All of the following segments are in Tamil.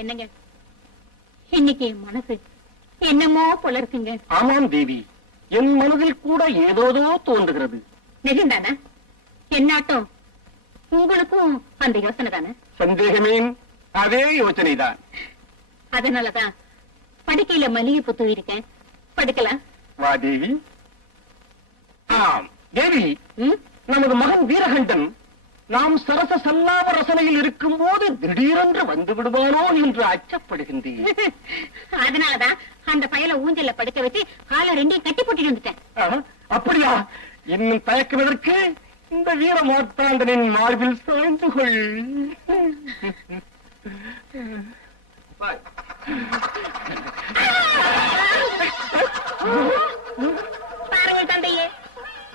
என்னங்க இன்னைக்கு மனசு என்னமோ போல இருக்குங்க. ஆமாம் தேவி, என் மனதில் கூட ஏதோதோ தோன்றுகிறது. நிஜம்தானே? என்னாட்டம் உங்களுக்கும் அந்த யோசனை தானே? சந்தேகமே, அதே யோசனைதான். அதனாலதான் படுக்கையில மல்லிகைப்பூ தூவிருக்கேன். படுக்கலாம் வா தேவி. ஆம் தேவி, நமது மகன் வீரகண்டன் நாம் சரச சல்லாப ரசனையில் இருக்கும் போது திடீரென்று வந்து விடுவானோ என்று அச்சப்படுகின்றேன். அதனாலதான் அந்த பயல ஊஞ்சல்ல படுக்க வச்சு காலை ரெண்டையும் கட்டி போட்டுட்டு வந்துட்டேன். அப்படியா? இன்னும் தயக்குவதற்கு இந்த வீர மார்த்தாண்டனின் மார்பில் சாய்ந்து கொள். பாருங்க தந்தையே,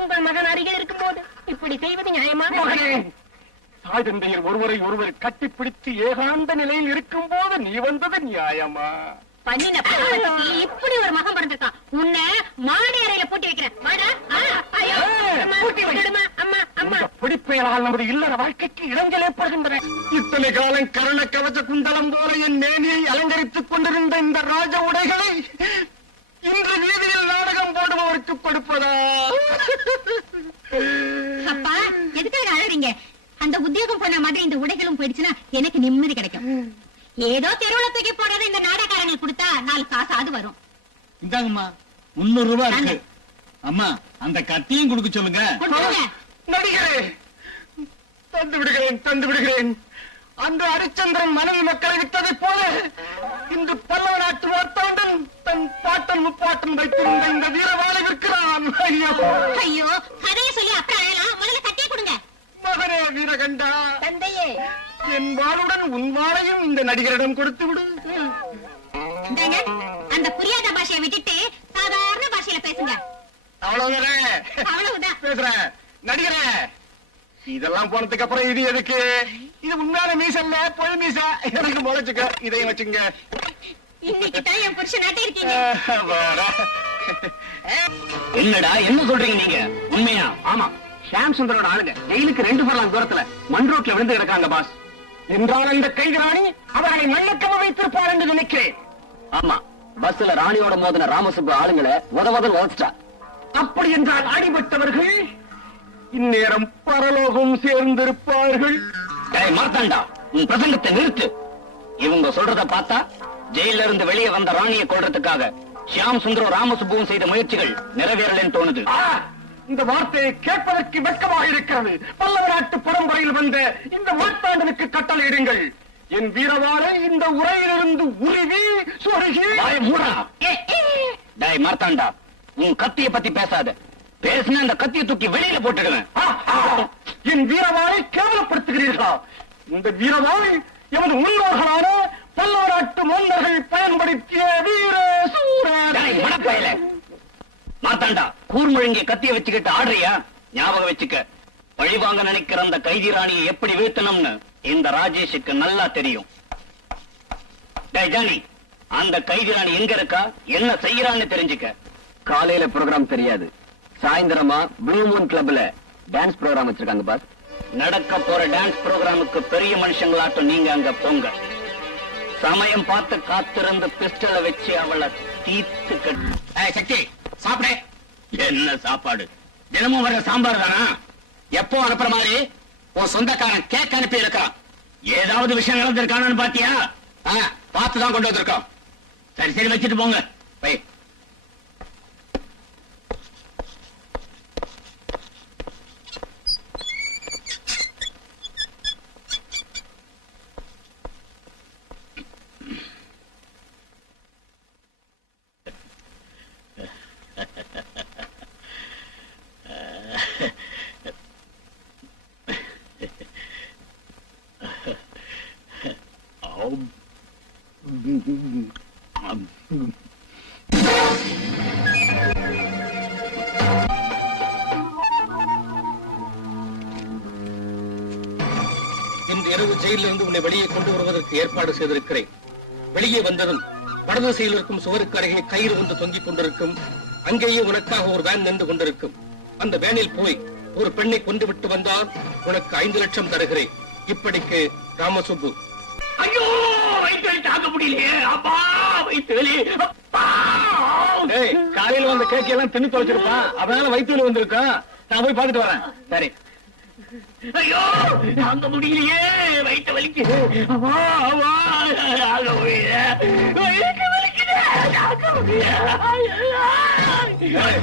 உங்கள் மகன் அருகில் இருக்கும் போது இப்படி செய்வது நியாயமா? தாய் தந்தையர் ஒருவரை ஒருவர் கட்டிப்பிடித்து ஏகாந்த நிலையில் இருக்கும் போது நீ வந்தது நியாயமா? பண்ணின இப்படி ஒரு மகன் பிறந்திருக்கான். உன்னை மாடி அறையில பூட்டி வைக்கிறேன். பிடிப்பெயரால் நமது இல்லற வாழ்க்கைக்கு இடங்கள் ஏற்படுகின்றன. இத்தனை காலம் கருண கவச குண்டலம் போல என் மேனியை அலங்கரித்துக் கொண்டிருந்த இந்த ராஜ உடைகளை இன்று வீதியில் நாடகம் போடுபவருக்கு கொடுப்பதா? அப்பா, எதுக்காக அழறீங்க? அந்த உத்தியோகம் பண்ண மாதிரி இந்த உடைகளும் போயிடுச்சுன்னா எனக்கு நிம்மதி கிடைக்கும். ஏதோ தெருவுல தூக்கி போடுறது இந்த நாடகாரங்களுக்கு கொடுத்தா 4 காசாவது வரும். இந்தாங்கம்மா, 300 ரூபாய் இருக்கு. அம்மா, அந்த கத்தியும் கொடுக்க சொல்லுங்க. நடிகரே, தந்து விடுகிறேன். அந்த ஹரிச்சந்திரன் மனைவி மக்களை விட்டதை போல இன்று பல்லவ நாட்டு மார்த்தாண்டன் தன் பாட்டன் முப்பாட்டன் வைத்திருந்த இந்த வீரவாளை விற்கிறான். ஐயோ, கதையை சொல்லி அப்புறம் அழலாம். முதல்ல கட்டியை கொடுங்க. மகனே வீரகண்டா, தந்தையே, என் வாளுடன் உன் வாளையும் இந்த நடிகரிடம் கொடுத்து விடு. அந்த புரியாத பாஷையை விட்டுட்டு சாதாரண பாஷையில பேசுங்க. அவ்வளவுதான் பேசுறேன். நடிகரே, இதெல்லாம் போனதுக்கு அப்புறம் இது எதுக்கு? இது உண்மையான மீசல்ல, பொய் மீச. எனக்கு முளைச்சுக்க, இதையும் வச்சுங்க. இன்னைக்கு தான் என் புருஷனாட்டே இருக்கீங்க. என்னடா என்ன சொல்றீங்க நீங்க? உண்மையா? ஆமா, ஷாம் சுந்தரோட ஆளுங்க ஜெயிலுக்கு 2 ஃபர்லாங் தூரத்துல மண் ரோட்ல விழுந்து கிடக்காங்க பாஸ். என்றால் அந்த கைதிராணி அவர்களை மண்ணக்கம வைத்திருப்பார் என்று நினைக்கிறேன். ஆமா, பஸ்ல ராணியோட மோதின ராமசுப்பு ஆளுங்களை உதவதல் உதச்சிட்டா. அப்படி என்றால் அடிபட்டவர்கள் இந்நேரம் பரலோகம் சேர்ந்திருப்பார்கள். மார்த்தாண்டா, உன் பிரசங்கத்தை நிறுத்து. இவங்க சொல்றத பார்த்தா ஜெயில இருந்து வெளியே வந்த ராணியை கொல்றதுக்காக ஷியாம் சுந்தரம் ராமசுப்புவும் செய்த முயற்சிகள் நிறைவேறலன்னு தோணுது. இந்த வார்த்தையை கேட்பதற்கு வெட்கமாக இருக்கிறது. பல்லவ நாட்டு பரம்பரையில் வந்த இந்த மார்த்தாண்டனுக்கு கட்டளையிடுங்கள். என் வீரவாளை இந்த உரையிலிருந்து உருவி சொருகி மார்த்தாண்டா, உன் கத்திய பத்தி பேசாத. பேசினா அந்த கத்தியை தூக்கி வெளியில போட்டுடுவேன். என் வீரவாளை கேவலப்படுத்துகிறீர்களா? இந்த வீரவாளை எமது முன்னோர்களான பல்லவ நாட்டு மன்னர்கள் பயன்படுத்திய வீர சூர. மார்த்தாண்டா, கூர்முழங்கிய கத்திய வச்சுக்கிட்டு ஆடுறியா? ஞாபகம் வச்சுக்க, பழிவாங்க நினைக்கிற அந்த கைதி ராணியை எப்படி வீழ்த்தணும்னு இந்த ராஜேஷுக்கு நல்லா தெரியும். ஜானி, அந்த கைதி ராணி எங்க இருக்கா, என்ன செய்யறான்னு தெரிஞ்சுக்க. காலையில ப்ரோக்ராம் தெரியாது, சாயந்தரமா ப்ளூ மூன் கிளப்ல டான்ஸ் ப்ரோக்ராம் வச்சிருக்காங்க பாஸ். நடக்க போற டான்ஸ் ப்ரோக்ராமுக்கு பெரிய மனுஷங்களாட்டம் நீங்க அங்க போங்க. சமயம் பார்த்து காத்திருந்து பிஸ்டலை வச்சு அவளை தீர்த்து கட்டு. சக்தி, சாப்பிடு. என்ன சாப்பாடு? தினமும் வர்ற சாம்பார் தானா? எப்போ அனுப்புற மாதிரி உன் சொந்தக்காரன் கேக் அனுப்பி இருக்கிறான். ஏதாவது விஷயம் நடந்திருக்கானு பாத்தியா? பார்த்துதான் கொண்டு வந்திருக்கோம். சரி சரி, வச்சுட்டு போங்க. பை. இன்று இரவு ஜெயிலிலிருந்து உன்னை வெளியே கொண்டு வருவதற்கு ஏற்பாடு செய்திருக்கிறேன். வெளியே வந்ததும் வடதிசையில் இருக்கும் சுவருக்கு அருகே கயிறு ஒன்று தொங்கிக் கொண்டிருக்கும். அங்கேயே உனக்காக ஒரு வேன் நின்று கொண்டிருக்கும். அந்த வேனில் போய் ஒரு பெண்ணை கொண்டு விட்டு வந்தால் உனக்கு 5 லட்சம் தருகிறேன். இப்படிக்கு ராமசுப்பு. ஐயோ, முடியலையே. அப்பா வயிற்று வலி. அப்பா. ஏய், காலையில வந்த கேக் எல்லாம் தின்னு தொலைச்சிருப்பான், அதனால வயிற்று வந்திருக்கான். நான் போய் பார்த்துட்டு வரேன். சரி. ஐயோ அங்க முடியலையே, வயிற்று வலிக்குது. அப்பா அப்பா அங்க முடியல, வயிற்று வலிக்குது, அங்க முடியல. ஏய்,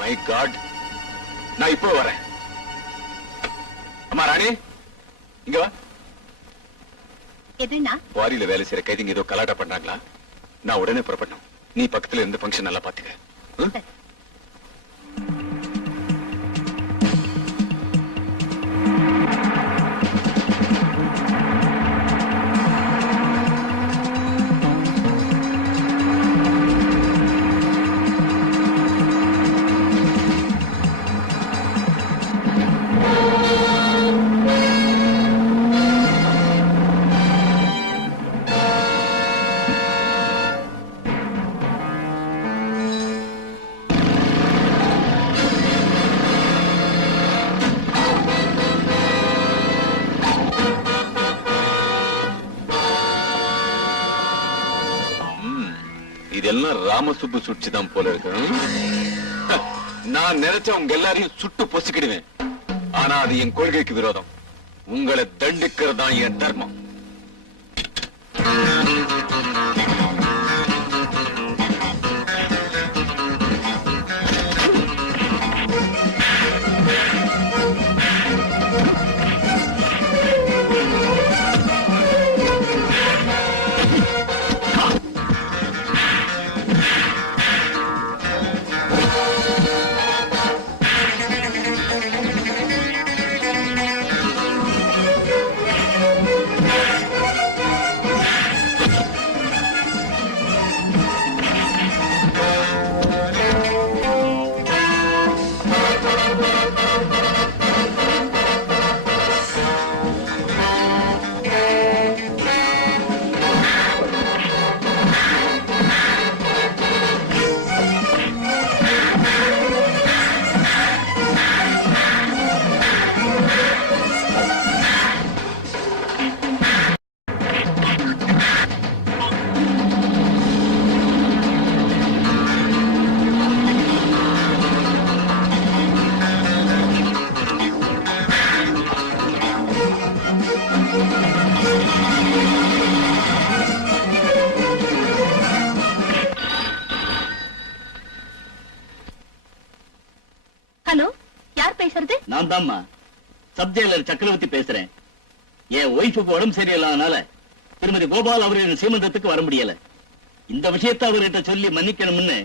மை காட், நான் இப்போ வரேன். அம்மா ராணி, இங்க வா. எதுனா வாரியில வேலை செய்யற கைதிங்க ஏதோ கலாட்டா பண்ணாங்களா? நான் உடனே புறப்படணும். நீ பக்கத்துல இருந்து ஃபங்க்ஷன் நல்லா பாத்துக்க. ம்? இதெல்லாம் ராமசுப்பு சுட்சிதான் போல இருக்கு. நான் நினைச்ச உங்க எல்லாரையும் சுட்டு பொசுக்கிடுவேன். ஆனா அது என் கொள்கைக்கு விரோதம். உங்களை தண்டிக்கிறது தான் என் தர்மம். நான் தான்மா சப் ஜெயிலர் சக்கரவர்த்தி பேசுறேன். என் ஒய்ஃபுக்கு உடம்பு சரியில்லாதனால திருமதி கோபால் அவர்களின் சீமந்தத்துக்கு வர முடியல. இந்த விஷயத்தை அவர்கிட்ட சொல்லி மன்னிக்கணும்னு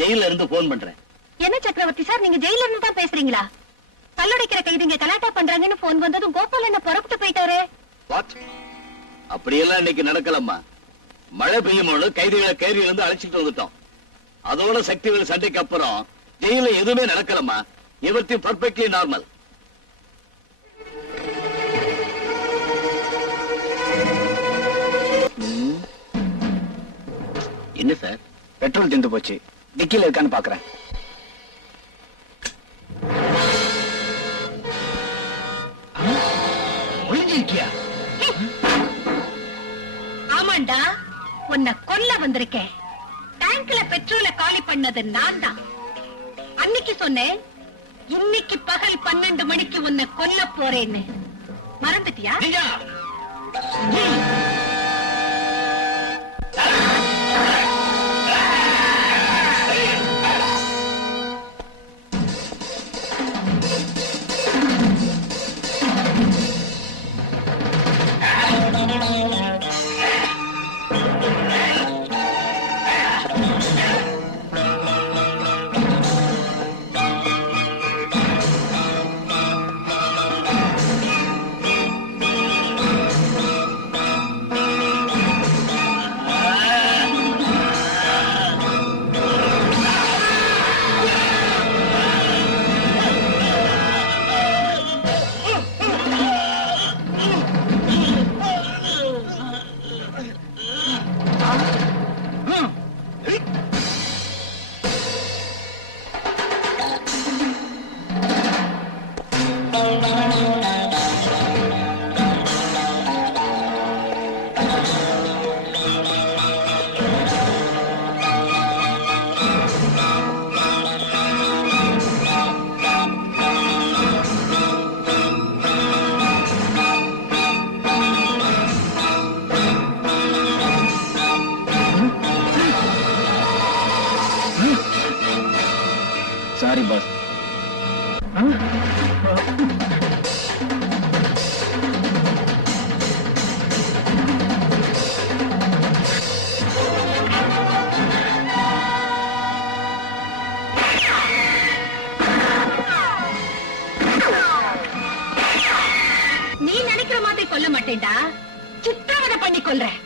ஜெயில இருந்து போன் பண்றேன். என்ன சக்கரவர்த்தி சார், நீங்க ஜெயில இருந்து தான் பேசுறீங்களா? கல்லுடைக்கிற கைதிங்க கலாட்டா பண்றாங்கன்னு போன் வந்ததும் கோபால் என்ன புறப்பட்டு போயிட்டாரு. அப்படியெல்லாம் இன்னைக்கு நடக்கலம்மா. மழை பெய்யும்போது கைதிகளை கைதியில இருந்து அழைச்சிட்டு வந்துட்டோம். அதோட சக்திகள் சண்டைக்கு அப்புறம் ஜெயில எதுவுமே நடக்கலம்மா. எவர்த்தி பர்ஃபெக்ட்லி நார்மல். என்ன சார்? பெட்ரோல் தீர்ந்து போச்சு. டிக்கில இருக்கான்னு பாக்குறேன். ஒளிஞ்சிருக்கியா? ஆமாண்டா, உன்னை கொல்ல வந்திருக்கேன். டேங்க்ல பெட்ரோலை காலி பண்ணது நான் தான். அன்னைக்கு சொன்னேன், இன்னைக்கு பகல் 12 மணிக்கு உன்னை கொல்ல போறேன்னு. மறந்துட்டியா? Sorry boss. நீ நினைக்கிற மாதிரி கொல்ல மாட்டேன்டா, சித்திரவதை பண்ணி கொல்றேன்.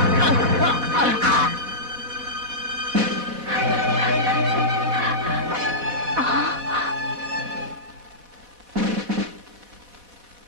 Ah!